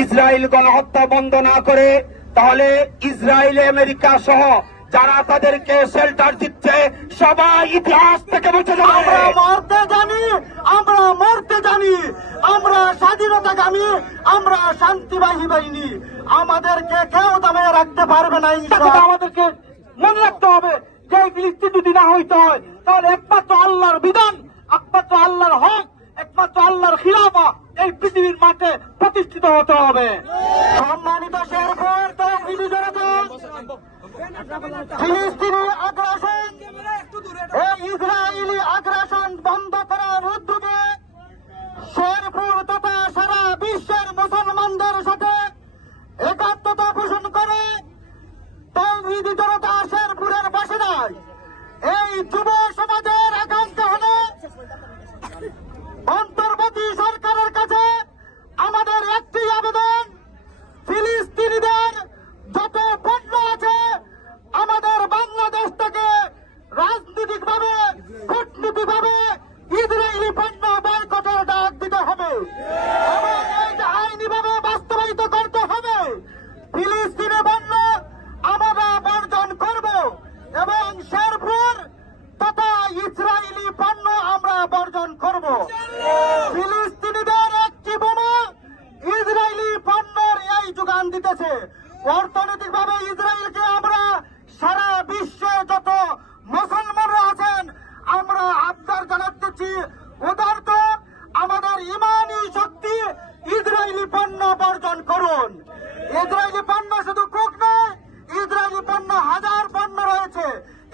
Israel গণহত্যা বন্ধ না করে তাহলে ইসরায়েল আমেরিকা সহ যারা তাদেরকে শেল্টার দিচ্ছে সবাই ইতিহাস থেকে আমরা যাবে। মরতে জানি আমরা মরতে জানি আমরা স্বাধীনতাকামী আমরা শান্তিবাহী বাহিনী। আমাদেরকে কেউ দামে রাখতে পারবে না আমাদেরকে মনে রাখতে হবে যে ফিলিস্তিন যদি না হইতে হয় তাহলে একমাত্র আল্লাহর বিধান একমাত্র আল্লাহর হক একমাত্র আল্লাহর খিলাফা এই পৃথিবীর মাঠে প্রতিষ্ঠিত হতে হবে। সম্মানিত ফিলিস্তিনি আগ্রাসন। ইসরায়েলি আগ্রাসন বন্ধ করার উদ্যোগে শেরপুর তথা সারা বিশ্বের মুসলমানদের সাথে একাত্মতা পোষণ করে তৌহিদি জনতা শেরপুরের বাসিন্দায় এই যুব সমাজের আকাঙ্ক্ষা হলো অন্তর্বর্তী সরকারের কাছে আমাদের একটি আবেদন ফিলিস্তিনিদের যত পণ্য আছে আমাদের বাংলাদেশ থেকে রাজনৈতিকভাবে কূটনীতিভাবে ইসরায়েলি পণ্য বয়কটের ডাক দিতে হবে এবং এইটা আইনিভাবে বাস্তবায়িত করতে হবে ফিলিস্তিনি পণ্য আমরা বর্জন করব এবং শেরপুর তথা ইসরায়েলি পণ্য আমরা বর্জন ফিলিস্তিনিদের একটি বোমা ইসরায়েলি পণ্যের এই যোগান দিতেছে। অর্থনৈতিকভাবে ইসরায়েলকে আমরা সারা বিশ্বে যত মুসলমানরা আছেন, আমরা আবদার জানাতেছি উদারত আমাদের ইমানি শক্তি ইসরায়েলি পণ্য বর্জন করুন। ইসরায়েলি পণ্য শুধু কুক নয়, ইসরায়েলি পণ্য হাজার পণ্য রয়েছে।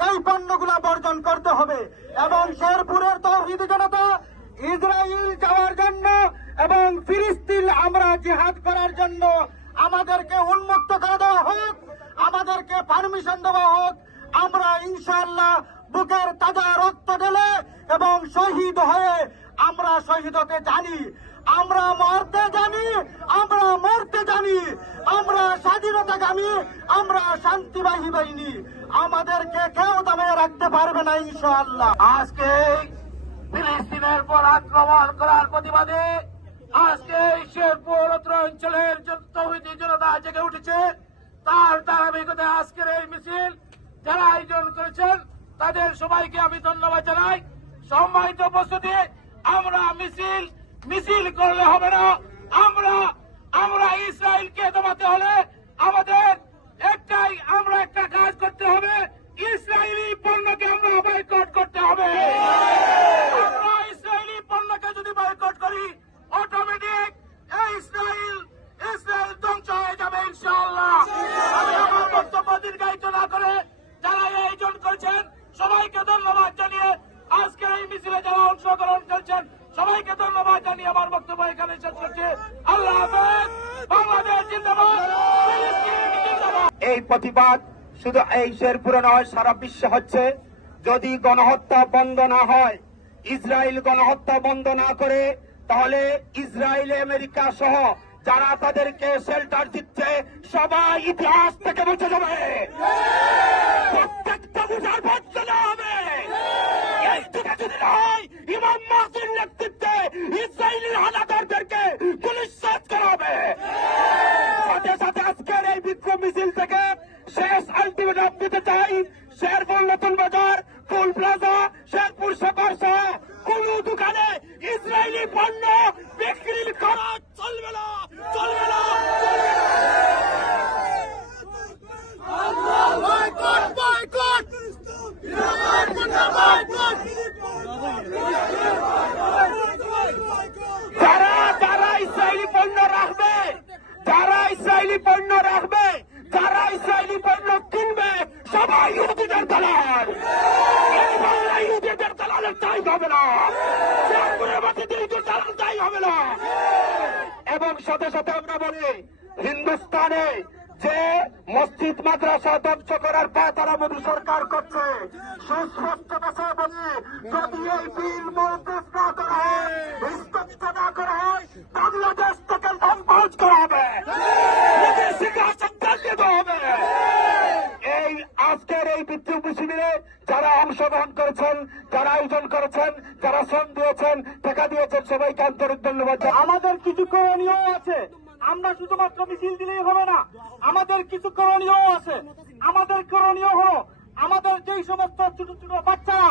এই পণ্যগুলো বর্জন করতে হবে এবং শেরপুরের তৌহিদি জনতা ইসরায়েল যাওয়ার জন্য এবং ফিলিস্তিন আমরা জিহাদ করার জন্য আমাদেরকে উন্মুক্ত করে দেওয়া হোক, আমাদেরকে পারমিশন দেওয়া হোক, আমরা ইনশাআল্লাহ বুকের তাজা রক্ত ঢেলে এবং শহীদ হয়ে আমরা শহীদ হতে জানি। আমরা মরতে জানি, আমরা মরতে জানি, আমরা স্বাধীনতা স্বাধীনতাকামী আমরা শান্তিবাহী বাহিনী। আমাদেরকে কেউ দামে রাখতে পারবে না ইনশাআল্লাহ। আজকে ফিলিস্তিনের পর আক্রমণ করার প্রতিবাদে আজকে শেরপুর অত্র অঞ্চলের তৌহিদি জনতা জেগে উঠেছে। তার ধারাবাহিকতায় আজকের এই মিছিল যারা আয়োজন করেছেন, তাদের সবাইকে আমি ধন্যবাদ জানাই। সম্মানিত উপস্থিতি, আমরা মিছিল মিছিল করলে হবে না। আমরা আমরা ইসরায়েলকে দমাতে হলে আমাদের একটাই আমরা একটা কাজ করতে হবে ইসরায়েলি পণ্যকে আমরা বয়কট করতে হবে আমরা ইসরায়েলি পণ্যকে যদি বয়কট করি অটোমেটিক ইসরায়েল ইসরায়েল ধ্বংস হয়ে যাবে ইনশাআল্লাহ আমি আমার বক্তব্য দীর্ঘায়িত না করে যারা এই আয়োজন করেছেন সবাইকে ধন্যবাদ জানিয়ে আজকের এই মিছিলে যারা অংশগ্রহণ করছেন সবাইকে ধন্যবাদ জানিয়ে আমার বক্তব্য এখানে শেষ করছি। আল্লাহ হাফেজ বাংলাদেশ জিন্দাবাদ এই প্রতিবাদ শুধু এই শেরপুরে নয় সারা বিশ্বে হচ্ছে। যদি গণহত্যা বন্ধ না হয় ইসরায়েল গণহত্যা বন্ধ না করে তাহলে ইসরায়েল আমেরিকা সহ যারা তাদেরকে শেল্টার দিচ্ছে সবাই ইতিহাস থেকে মুছে যাবে। প্রত্যেকটা বুঝার বদলে হবে। এই যদি নয় ইমাম মাসুর নেতৃত্বে ইসরায়েলের হানাদারদেরকে পুলিশ সাজ করা হবে। সাথে সাথে আজকের এই বিক্ষোভ মিছিল থেকে শেষ আলটিমেটাম দিতে চাই। শেরপুর নতুন বাজার কুল প্লাজা, শেরপুর সকার সহ কোন দোকানে ইসরায়েলি পণ্য বিক্রি করা চলবে না চলবে না চলবে না। যারা যারা ইসরায়েলি পণ্য রাখবে যারা ইসরায়েলি পণ্য রাখবে যারা ইসরায়েলি পণ্য কিনবে, সবাই ইহুদিদের দালাল। ইহুদিদের দালালের চাই হবে না। দালাল চাই হবে না। এবং সাথে সাথে আমরা বলি, হিন্দুস্তানে যে মসজিদ, মাদ্রাসা ধ্বংস করার পায় তারা মোদী সরকার করছে সুস্পষ্ট ভাষায় বলি, যদি এই বিল মৌকুফ না করা হয় স্থগিত না করা হয় বাংলাদেশ থেকে লম্বাউজ করা হবে মোদী সিংহাসন চালিয়ে দেওয়া হবে এই আজকের যারা অংশগ্রহণ করেছেন, যারা আয়োজন করেছেন, যারা শ্রম দিয়েছেন, টাকা দিয়েছেন, সবাইকে আন্তরিক ধন্যবাদ আমাদের কিছু করণীয় আছে। আমরা শুধুমাত্র মিছিল দিলেই হবে না। আমাদের কিছু করণীয় আছে। আমাদের করণীয় হলো, আমাদের যেই সমস্ত ছোট ছোট বাচ্চারা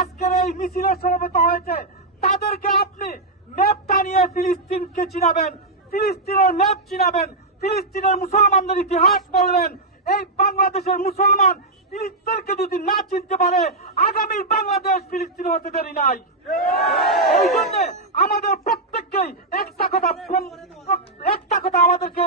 আজকের এই মিছিলের সমবেত হয়েছে, তাদেরকে আপনি ম্যাপ টানিয়ে ফিলিস্তিনকে চিনাবেন, ফিলিস্তিনের ম্যাপ চিনাবেন, ফিলিস্তিনের মুসলমানদের ইতিহাস বলবেন। এই বাংলাদেশের মুসলমান করতে পারে, আগামী বাংলাদেশ ফিলিস্তিন হতে দেরি নাই। এই জন্য আমাদের প্রত্যেককেই একটা কথা একটা কথা আমাদেরকে